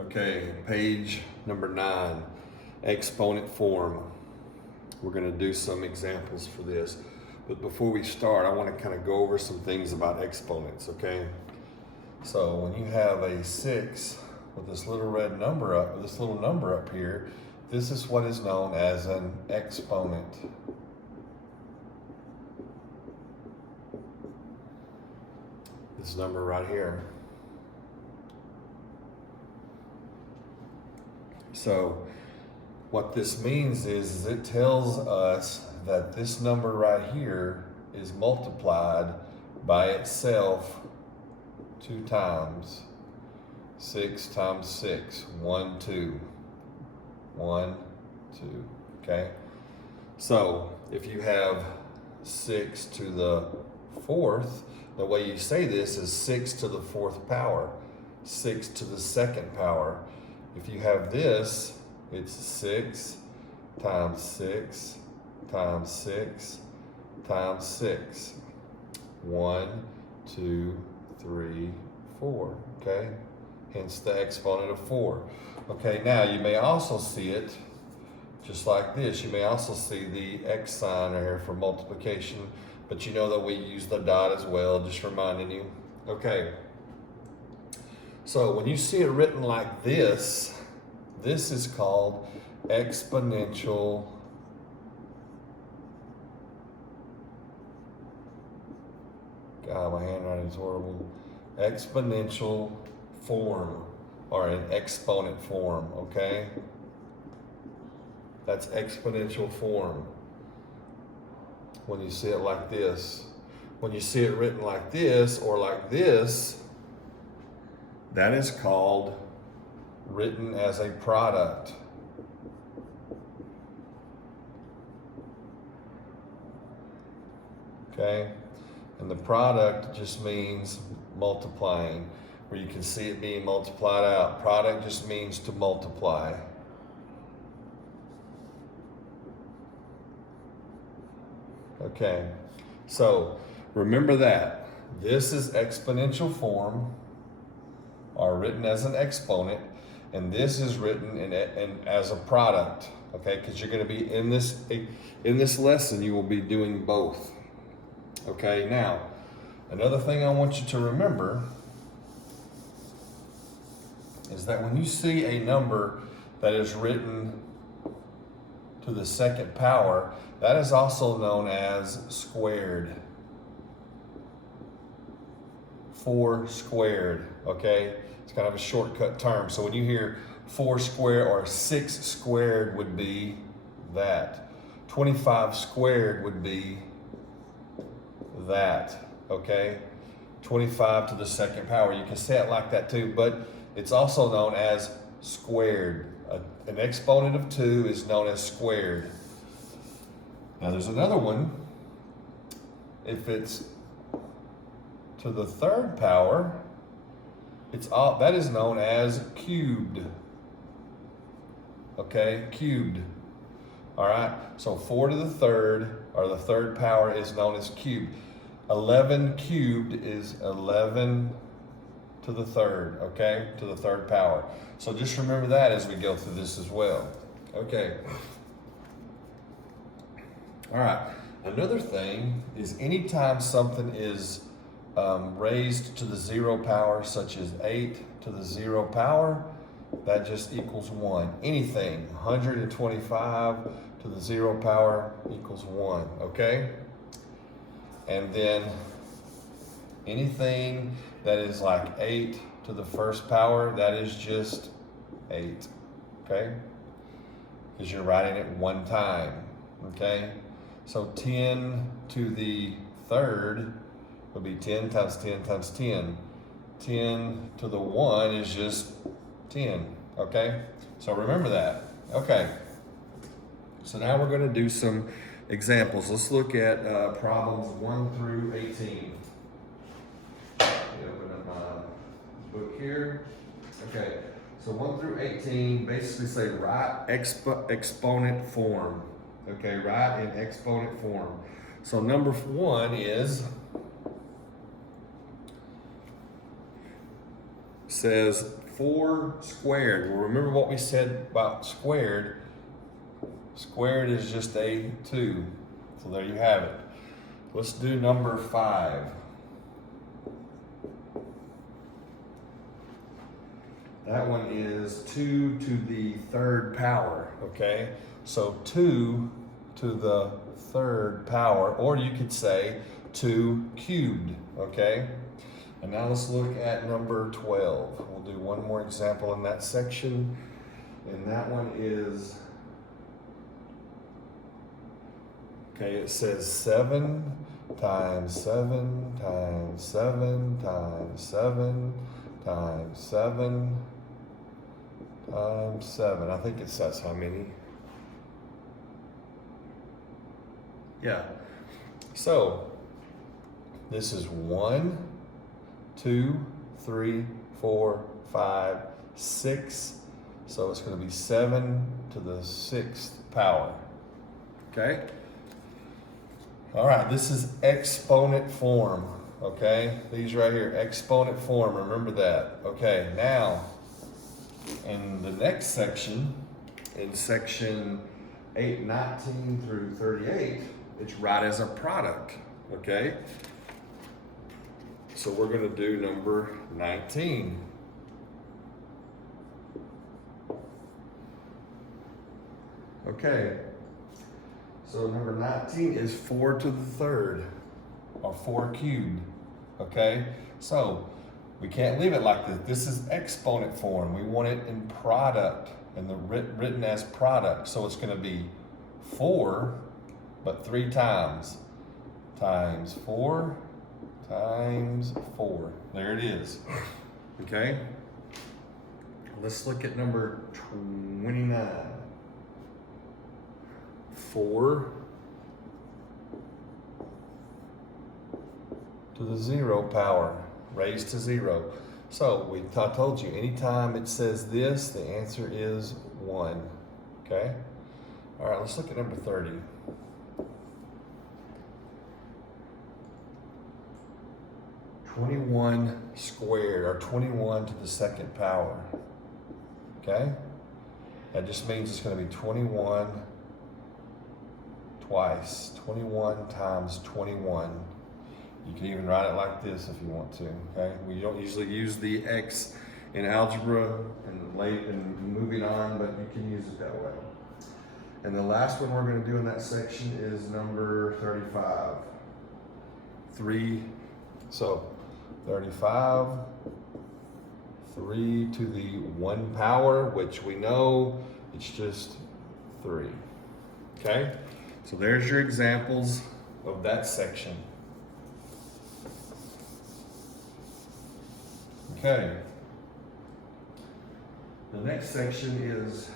Okay, page number 9, exponent form. We're going to do some examples for this. But before we start, I want to kind of go over some things about exponents, okay? So when you have a 6 with this little red number up, this little number up here, this is what is known as an exponent. This number right here. So what this means is it tells us that this number right here is multiplied by itself 2 times. 6 times 6, 1, 2. 1, 2, okay? So if you have 6 to the 4th, the way you say this is 6 to the 4th power, 6 to the 2nd power. If you have this, it's 6 times 6 times 6 times 6. 1, 2, 3, 4, okay? Hence the exponent of 4. Okay, now you may also see it just like this. You may also see the X sign right here for multiplication, but you know that we use the dot as well, just reminding you. Okay, so when you see it written like this, this is called exponential God, my handwriting is horrible. Exponential form, or an exponent form, okay? That's exponential form when you see it like this. When you see it written like this or like this, that is called written as a product. Okay? And the product just means multiplying, where you can see it being multiplied out. Product just means to multiply. Okay, so remember that. This is exponential form, or written as an exponent, and this is written in as a product, okay? Because you're going to be in this lesson, you will be doing both. Okay, now, another thing I want you to remember is that when you see a number that is written to the 2nd power, that is also known as squared. 4 squared, okay? It's kind of a shortcut term. So when you hear 4 squared or 6 squared would be that. 25 squared would be that, okay? 25 to the 2nd power. You can say it like that too, but it's also known as squared. An exponent of 2 is known as squared. Now there's another one. If it's to the 3rd power, that is known as cubed. Okay, cubed. All right, so 4 to the 3rd, or the 3rd power, is known as cubed. 11 cubed is 11 to the 3rd, okay, to the 3rd power. So just remember that as we go through this as well. Okay. All right, another thing is anytime something is raised to the 0 power, such as 8 to the 0 power, that just equals 1. Anything, 125 to the 0 power equals 1, okay? And then anything that is like 8 to the 1st power, that is just 8, okay? Because you're writing it one time, okay? So 10 to the 3rd would be 10 times 10 times 10. 10 to the 1 is just 10, okay? So remember that. Okay. So now we're going to do some examples. Let's look at problems 1 through 18. Let me open up my book here. Okay. So 1 through 18 basically say write exponent form. Okay, write in exponent form. So number 1 says 4 squared. Well, remember what we said about squared. Squared is just a 2. So there you have it. Let's do number 5. That one is 2 to the 3rd power, okay? So 2 to the 3rd power, or you could say 2 cubed, okay? And now let's look at number 12. We'll do one more example in that section. And that one is, okay, it says 7 times 7 times 7 times 7 times 7 times 7. I think it says how many. Yeah. So this is 1, 2, 3, 4, 5, 6. So it's going to be 7 to the 6th power. Okay? All right, this is exponent form. Okay? These right here, exponent form. Remember that. Okay, now in the next section, in section 819 through 38, it's right as a product. Okay? So we're going to do number 19. Okay, so number 19 is 4 to the 3rd, or 4 cubed, okay? So we can't leave it like this. This is exponent form. We want it in product, and the written as product. So it's gonna be 4, but 3 times. Times 4, times 4. There it is, okay? Let's look at number 29. 4 to the 0 power, raised to 0. So I told you, anytime it says this, the answer is 1. Okay? All right, let's look at number 30. (21) squared, or 21 to the 2nd power. Okay? That just means it's going to be 21 twice. 21 times 21. You can even write it like this if you want to, okay? We don't usually use the X in algebra and moving on, but you can use it that way. And the last one we're going to do in that section is number 35. 35, 3 to the 1 power, which we know it's just 3, okay? So there's your examples of that section. Okay. The next section is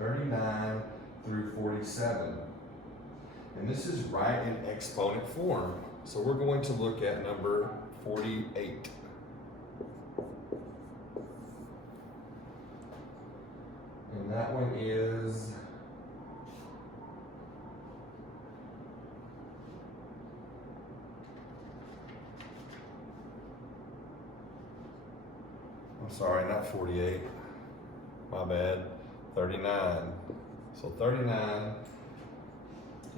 39 through 47. And this is right in exponent form. So we're going to look at number 48. And that one is sorry, not 48, my bad, 39. So 39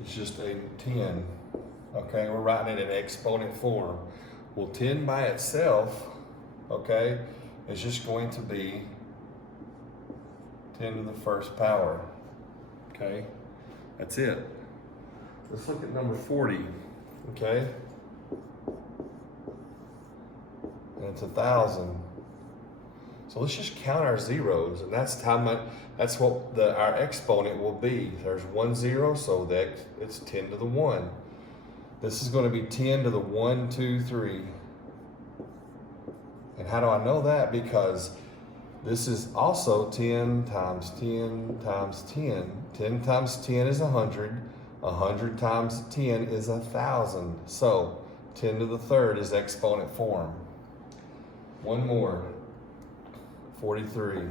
is just a 10, okay? We're writing it in exponent form. Well, 10 by itself, okay, is just going to be 10 to the 1st power, okay? That's it. Let's look at number 40, okay? And it's 1,000. So let's just count our zeros, and that's what our exponent will be. There's 1 0, so it's 10 to the 1. This is going to be 10 to the 1, 2, 3. And how do I know that? Because this is also 10 times 10 times 10. 10 times 10 is 100. 100 times 10 is 1,000. So 10 to the 3rd is exponent form. One more. 43.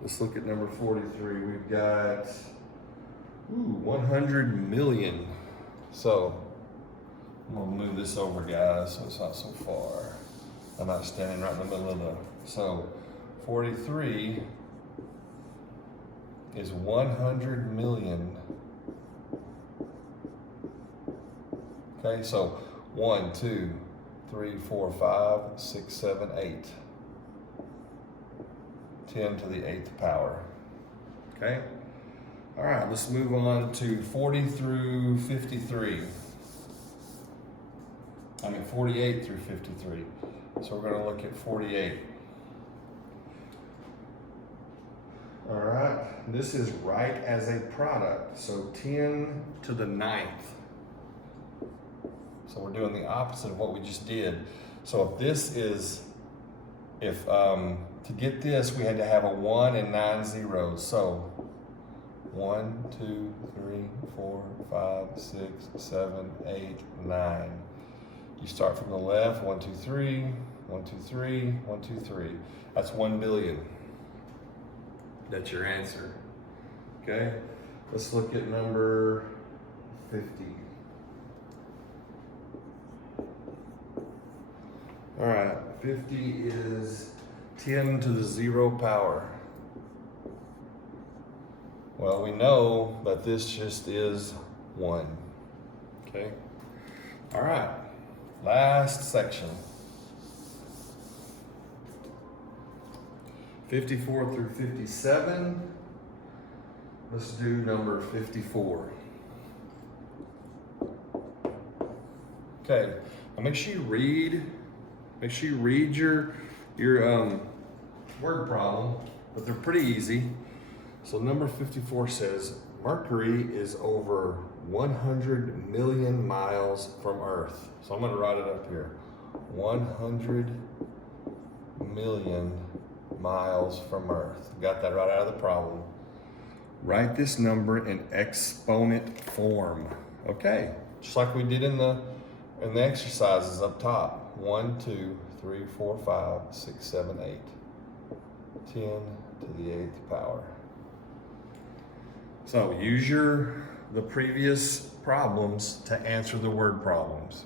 Let's look at number 43. We've got 100 million. So I'm gonna move this over, guys, so it's not so far. I'm not standing right in the middle of the, so 43 is 100 million. Okay, so 1, 2, 3, 4, 5, 6, 7, 8. 10 to the 8th power. Okay? All right, let's move on to 40 through 53. 48 through 53. So we're going to look at 48. All right, this is right as a product. So 10 to the 9th. So we're doing the opposite of what we just did. So if this is, to get this, we had to have a 1 and 9 zeros. So 1, 2, 3, 4, 5, 6, 7, 8, 9. You start from the left, 1, 2, 3, 1, 2, 3, 1, 2, 3. That's 1 billion. That's your answer. Okay, let's look at number 50. All right, 50 is 10 to the 0 power. Well, we know that this just is 1. Okay, all right, last section. 54 through 57. Let's do number 54. Okay, now make sure you read your word problem, but they're pretty easy. So number 54 says, Mercury is over 100 million miles from Earth. So I'm gonna write it up here. 100 million miles from Earth. Got that right out of the problem. Write this number in exponent form. Okay, just like we did in the exercises up top. 1, 2, 3, 4, 5, 6, 7, 8. 10 to the 8th power. So use the previous problems to answer the word problems.